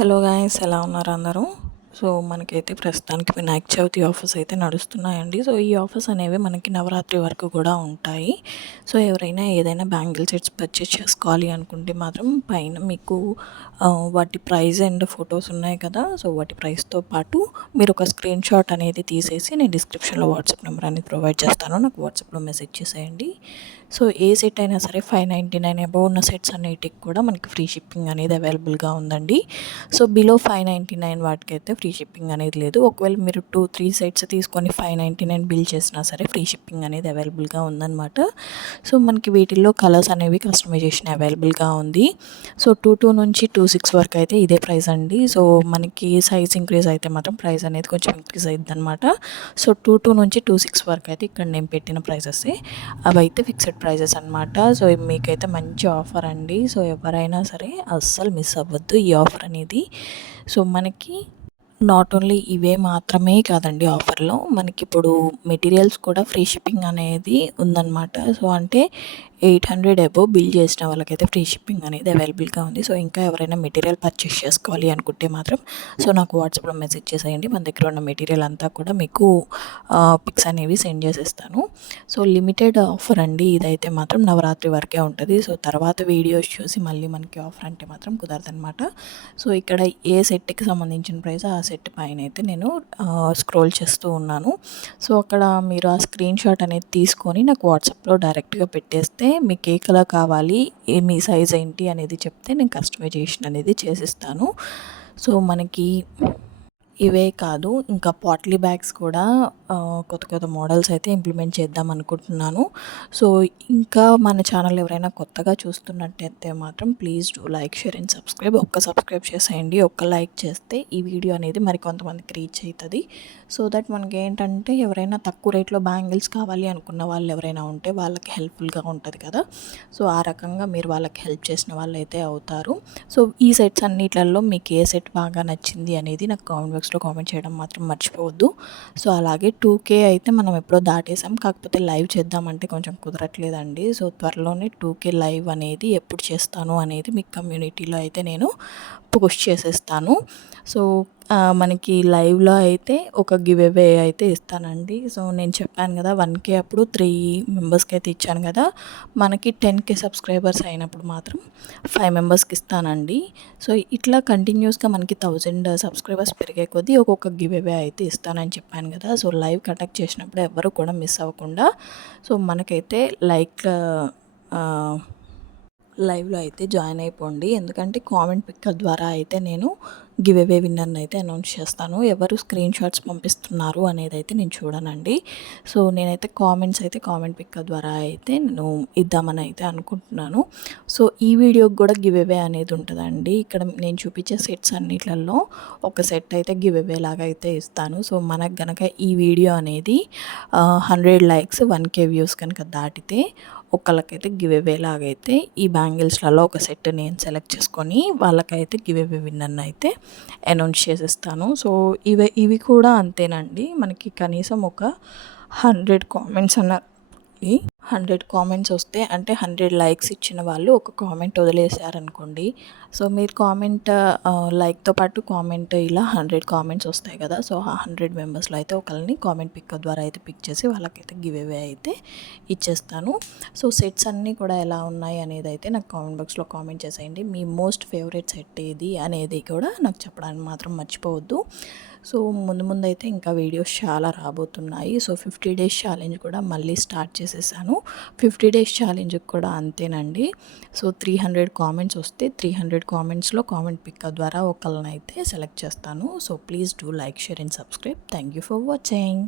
Hello guys, ఎలా ఉన్నారు అందరూ? సో మనకైతే ప్రస్తుతానికి వినాయక చవితి ఆఫర్స్ అయితే నడుస్తున్నాయండి. సో ఈ ఆఫర్స్ అనేవి మనకి నవరాత్రి వరకు కూడా ఉంటాయి. సో ఎవరైనా ఏదైనా బ్యాంగిల్ సెట్స్ పర్చేస్ చేసుకోవాలి అనుకుంటే మాత్రం పైన మీకు వాటి ప్రైస్ అండ్ ఫొటోస్ ఉన్నాయి కదా, సో వాటి ప్రైస్తో పాటు మీరు ఒక స్క్రీన్ షాట్ అనేది తీసేసి నేను డిస్క్రిప్షన్లో వాట్సాప్ నెంబర్ అనేది ప్రొవైడ్ చేస్తాను. నాకు వాట్సాప్లో మెసేజ్ చేసేయండి. సో ఏ సెట్ అయినా సరే 599 అబోవ్ ఉన్న సెట్స్ అన్నిటికి కూడా మనకి ఫ్రీ షిప్పింగ్ అనేది అవైలబుల్గా ఉందండి. సో బిలో 599 వాటికైతే ఫ్రీ షిప్పింగ్ అనేది లేదు. ఒకవేళ మీరు 2-3 సెట్స్ తీసుకొని 599 బిల్ చేసినా సరే ఫ్రీ షిప్పింగ్ అనేది అవైలబుల్గా ఉందన్నమాట. సో మనకి వీటిల్లో కలర్స్ అనేవి కస్టమైజేషన్ అవైలబుల్గా ఉంది. సో 22 నుంచి 26 వరకు అయితే ఇదే ప్రైస్ అండి. సో మనకి సైజ్ ఇంక్రీజ్ అయితే మాత్రం ప్రైస్ అనేది కొంచెం ఇంక్రీజ్ అవుతుంది అనమాట. సో 22 నుంచి 26 వరకు అయితే ఇక్కడ నేను పెట్టిన ప్రైసెస్ అవి అయితే ఫిక్స్డ్ ప్రైజెస్ అనమాట. సో మీకైతే మంచి ఆఫర్ అండి. సో ఎవరైనా సరే అస్సలు మిస్ అవ్వద్దు ఈ ఆఫర్ అనేది. సో మనకి నాట్ ఓన్లీ ఇవే మాత్రమే కాదండి ఆఫర్లో, మనకి ఇప్పుడు మెటీరియల్స్ కూడా ఫ్రీ షిప్పింగ్ అనేది ఉందన్నమాట. సో అంటే 800 అబోవ్ బిల్ చేసిన వాళ్ళకైతే ఫ్రీ షిప్పింగ్ అనేది అవైలబుల్గా ఉంది. సో ఇంకా ఎవరైనా మెటీరియల్ పర్చేస్ చేసుకోవాలి అనుకుంటే మాత్రం సో నాకు వాట్సాప్లో మెసేజ్ చేసేయండి. మన దగ్గర ఉన్న మెటీరియల్ అంతా కూడా మీకు పిక్స్ అనేవి సెండ్ చేసేస్తాను. సో లిమిటెడ్ ఆఫర్ అండి ఇదైతే మాత్రం నవరాత్రి వరకే ఉంటుంది. సో తర్వాత వీడియోస్ చూసి మళ్ళీ మనకి ఆఫర్ అంటే మాత్రం కుదరదనమాట. సో ఇక్కడ ఏ సెట్కి సంబంధించిన ప్రైస్ ఆ సెట్ పైన అయితే నేను స్క్రోల్ చేస్తూ ఉన్నాను. సో అక్కడ మీరు ఆ స్క్రీన్ షాట్ అనేది తీసుకొని నాకు వాట్సాప్లో డైరెక్ట్గా పెట్టేస్తే మీకు ఏ కలర్ కావాలి, మీ సైజ్ ఏంటి అనేది చెప్తే నేను కస్టమైజేషన్ అనేది చేసిస్తాను. సో మనకి ఇవే కాదు, ఇంకా పాట్లీ బ్యాగ్స్ కూడా కొత్త కొత్త మోడల్స్ అయితే ఇంప్లిమెంట్ చేద్దాం అనుకుంటున్నాను. సో ఇంకా మన ఛానల్ ఎవరైనా కొత్తగా చూస్తున్నట్టయితే మాత్రం please do like, share and subscribe. Subscribe చేసేయండి. లైక్ చేస్తే ఈ వీడియో అనేది మరి కొంతమందికి రీచ్ అవుతుంది. సో దట్ మనకి ఏంటంటే ఎవరైనా తక్కువ రేట్లో బ్యాంగిల్స్ కావాలి అనుకున్న వాళ్ళు ఎవరైనా ఉంటే వాళ్ళకి హెల్ప్ఫుల్గా ఉంటుంది కదా. సో ఆ రకంగా మీరు వాళ్ళకి హెల్ప్ చేసిన వాళ్ళు అయితే అవుతారు. సో ఈ సెట్స్ అన్నిట్లలో మీకు ఏ సెట్ బాగా నచ్చింది అనేది నాకు కామెంట్ బాక్స్లో కామెంట్ చేయడం మాత్రం మర్చిపోవద్దు. సో అలాగే 2K అయితే మనం ఎప్పుడో దాటేసాం, కాకపోతే లైవ్ చేద్దామంటే కొంచెం కుదరట్లేదండి. సో త్వరలోనే 2K లైవ్ అనేది ఎప్పుడు చేస్తాను అనేది మీకు కమ్యూనిటీలో అయితే నేను పోస్ట్ చేసేస్తాను. సో మనకి లైవ్లో అయితే ఒక గివ్ అవే అయితే ఇస్తానండి. సో నేను చెప్పాను కదా 1K అప్పుడు 3 మెంబర్స్కి అయితే ఇచ్చాను కదా, మనకి 10K సబ్స్క్రైబర్స్ అయినప్పుడు మాత్రం 5 మెంబర్స్కి ఇస్తానండి. సో ఇట్లా కంటిన్యూస్గా మనకి 1000 సబ్స్క్రైబర్స్ పెరిగే కొద్దీ ఒక్కొక్క గివ్ అవే అయితే ఇస్తానని చెప్పాను కదా. సో లైవ్ కండక్ట్ చేసినప్పుడు ఎవరు కూడా మిస్ అవ్వకుండా సో మనకైతే లైవ్లో అయితే జాయిన్ అయిపోండి. ఎందుకంటే కామెంట్ పిక్ ద్వారా అయితే నేను గివ్ అవే విన్నర్ని అయితే అనౌన్స్ చేస్తాను. ఎవరు స్క్రీన్ షాట్స్ పంపిస్తున్నారు అనేది అయితే నేను చూడనండి. సో నేనైతే కామెంట్ పిక్ ద్వారా అయితే నేను ఇద్దామని అయితే అనుకుంటున్నాను. సో ఈ వీడియోకి కూడా గివ్ అవే అనేది ఉంటుందండి. ఇక్కడ నేను చూపించే సెట్స్ అన్నిట్లలో ఒక సెట్ అయితే గివ్ అవే లాగా అయితే ఇస్తాను. సో మనకు గనక ఈ వీడియో అనేది 100 లైక్స్ 1K వ్యూస్ కనుక దాటితే ఒకళ్ళకైతే గివ్ అవే లాగైతే ఈ బ్యాంగిల్స్లలో ఒక సెట్ నేను సెలెక్ట్ చేసుకొని వాళ్ళకైతే గివ్ అవే విన్నర్ని అయితే అనౌన్స్ చేసేస్తాను. సో ఇవి కూడా అంతేనండి. మనకి కనీసం ఒక 100 కామెంట్స్ 100 కామెంట్స్ వస్తే అంటే 100 లైక్స్ ఇచ్చిన వాళ్ళు ఒక కామెంట్ వదిలేసారనుకోండి. సో మీరు కామెంట్ లైక్తో పాటు కామెంట్ ఇలా 100 కామెంట్స్ వస్తాయి కదా. సో ఆ 100 మెంబర్స్లో అయితే ఒకరిని కామెంట్ పిక్ ద్వారా అయితే పిక్ చేసి వాళ్ళకైతే గివ్ అవే అయితే ఇచ్చేస్తాను. సో సెట్స్ అన్నీ కూడా ఎలా ఉన్నాయి అనేది అయితే నాకు కామెంట్ బాక్స్లో కామెంట్ చేసేయండి. మీ మోస్ట్ ఫేవరెట్ సెట్ ఏది అనేది కూడా నాకు చెప్పడానికి మాత్రం మర్చిపోవద్దు. సో ముందు అయితే ఇంకా వీడియోస్ చాలా రాబోతున్నాయి. సో 50 డేస్ ఛాలెంజ్ కూడా మళ్ళీ స్టార్ట్ చేసేసాను. 50 డేస్ ఛాలెంజ్కి కూడా అంతేనండి. సో 300 కామెంట్స్ వస్తే 300 కామెంట్స్లో కామెంట్ పిక్ ద్వారా ఒకళ్ళనైతే సెలెక్ట్ చేస్తాను. So please do like, share and subscribe. Thank you for watching.